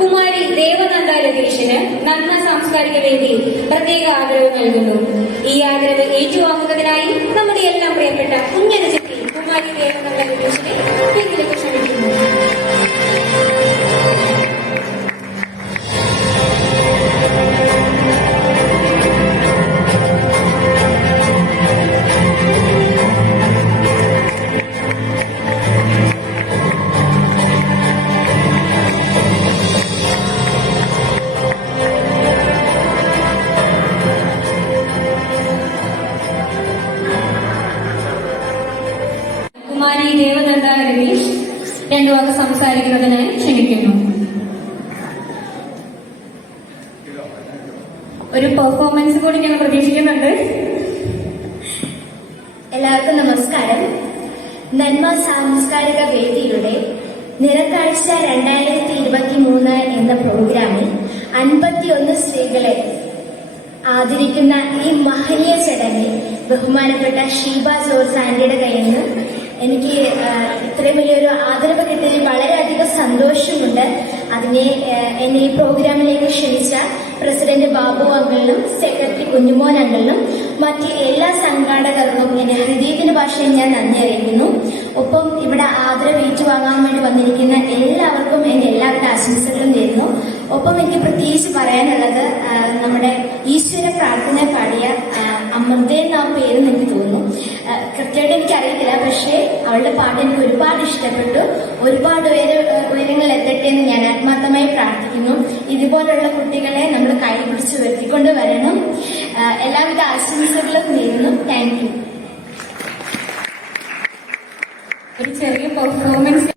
കുമാരി ദേവനന്ദ രതീഷിന് നന്മ സാംസ്കാരിക വേദി പ്രത്യേക ആദരവ് നൽകുന്നു. ഈ ആദരവ് ഏറ്റുവാങ്ങുന്നതിനായി നമ്മുടെ എല്ലാം പ്രിയപ്പെട്ട കുഞ്ഞന ചിത്രി കുമാരി ദേവനന്ദ രണ്ടു വാക്ക് സംസാരിക്കുന്നതിനായി ക്ഷണിക്കുന്നു ഒരു പെർഫോമൻസ് കൂടി ഞാൻ പ്രതീക്ഷിക്കുന്നുണ്ട്. എല്ലാവർക്കും നമസ്കാരം. നന്മ സാംസ്കാരിക വേദിയുടെ നിറക്കാഴ്ച രണ്ടായിരത്തി ഇരുപത്തി മൂന്ന് എന്ന പ്രോഗ്രാമിൽ അൻപത്തിയൊന്ന് സ്ത്രീകളെ ആദരിക്കുന്ന ഈ മഹനീയ ചടങ്ങിൽ ബഹുമാനപ്പെട്ട ഷീബ ജോർജ് ആന്റിയുടെ കയ്യിൽ നിന്ന് എനിക്ക് ഇത്രയും വലിയൊരു ആദരവ് കിട്ടിയതിൽ വളരെയധികം സന്തോഷമുണ്ട്. അതിനെ എന്നെ ഈ പ്രോഗ്രാമിലേക്ക് ക്ഷണിച്ച പ്രസിഡന്റ് ബാബു അങ്കിളിനും സെക്രട്ടറി കുഞ്ഞുമോൻ അങ്കിളിനും മറ്റ് എല്ലാ സംഘാടകർക്കും എന്റെ ഹൃദയത്തിന്റെ ഭാഷയിൽ ഞാൻ നന്ദി അറിയിക്കുന്നു. ഒപ്പം ഇവിടെ ആദരവ് ഏറ്റുവാങ്ങാൻ വേണ്ടി വന്നിരിക്കുന്ന എല്ലാവർക്കും എന്റെ എല്ലാവരുടെ ആശംസകളും നേരുന്നു. ഒപ്പം എനിക്ക് പ്രത്യേകിച്ച് പറയാനുള്ളത് നമ്മുടെ ഈശ്വര പ്രാർത്ഥന പാടിയ അമൃതേ നാം പേരെന്ന് എനിക്ക് തോന്നുന്നു. കൃത്യമായിട്ട് എനിക്ക് അറിയത്തില്ല പക്ഷേ അവളുടെ പാട്ട് എനിക്ക് ഒരുപാട് ഇഷ്ടപ്പെട്ടു. ഒരുപാട് ഉയര ഉയരങ്ങൾ എത്തട്ടെ എന്ന് ഞാൻ ആത്മാർത്ഥമായി പ്രാർത്ഥിക്കുന്നു. ഇതുപോലുള്ള കുട്ടികളെ നമ്മൾ കൈ പിടിച്ച് ഉയർത്തിക്കൊണ്ട് വരണം. എല്ലാവിധ ആശംസകളും നേരുന്നു. താങ്ക് യു ഒരു ചെറിയ പെർഫോമൻസ്